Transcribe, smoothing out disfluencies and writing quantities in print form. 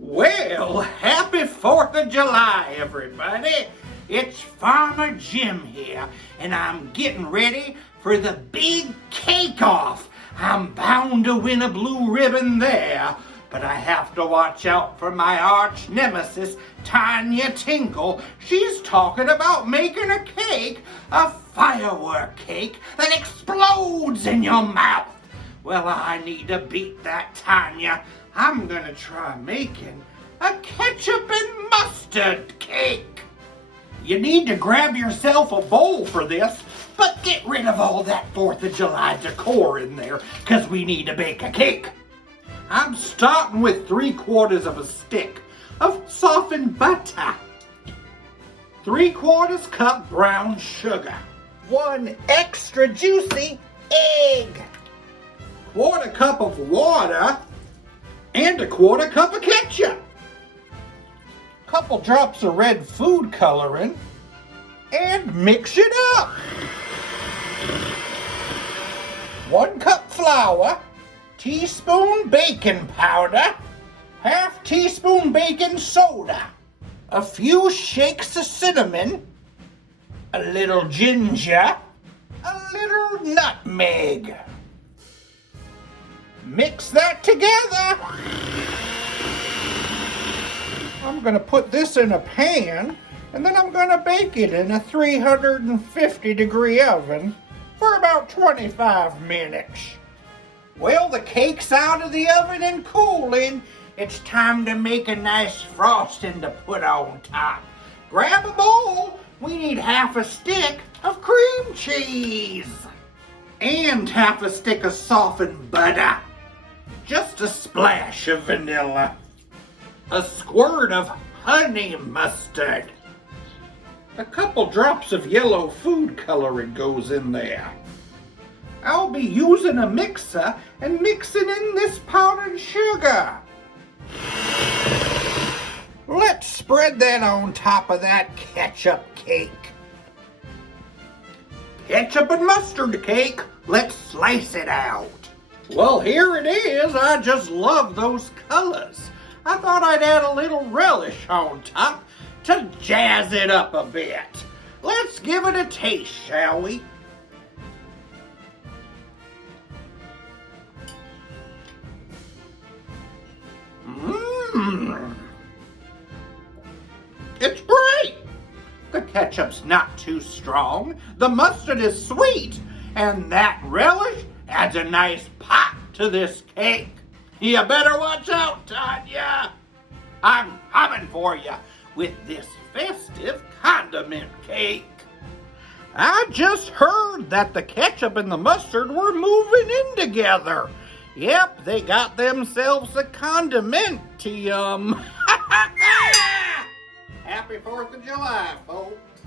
Well, happy 4th of July, everybody. It's Farmer Jim here, and I'm getting ready for the big cake-off. I'm bound to win a blue ribbon there, but I have to watch out for my arch nemesis, Tanya Tinkle. She's talking about making a cake, a firework cake that explodes in your mouth. Well, I need to beat that Tanya. I'm gonna try making a ketchup and mustard cake. You need to grab yourself a bowl for this, but get rid of all that 4th of July decor in there, because we need to bake a cake. I'm starting with 3/4 of a stick of softened butter, 3/4 cup brown sugar, 1 extra juicy egg, 1/4 cup of water, and 1/4 cup of ketchup, couple drops of red food coloring, and mix it up. 1 cup flour, teaspoon baking powder, 1/2 teaspoon baking soda, a few shakes of cinnamon, a little ginger, a little nutmeg. Mix that together. I'm going to put this in a pan, and then I'm going to bake it in a 350-degree oven for about 25 minutes. Well, the cake's out of the oven and cooling. It's time to make a nice frosting to put on top. Grab a bowl. We need 1/2 stick of cream cheese and 1/2 stick of softened butter. Just a splash of vanilla, a squirt of honey mustard, a couple drops of yellow food coloring goes in there. I'll be using a mixer and mixing in this powdered sugar. Let's spread that on top of that ketchup cake. Ketchup and mustard cake, let's slice it out. Well, here it is. I just love those colors. I thought I'd add a little relish on top to jazz it up a bit. Let's give it a taste, shall we? Mmm. It's great. The ketchup's not too strong, the mustard is sweet, and that relish adds a nice pop to this cake. You better watch out, Tanya. I'm coming for you with this festive condiment cake. I just heard that the ketchup and the mustard were moving in together. Yep, they got themselves a condiment-ium. Happy 4th of July, folks.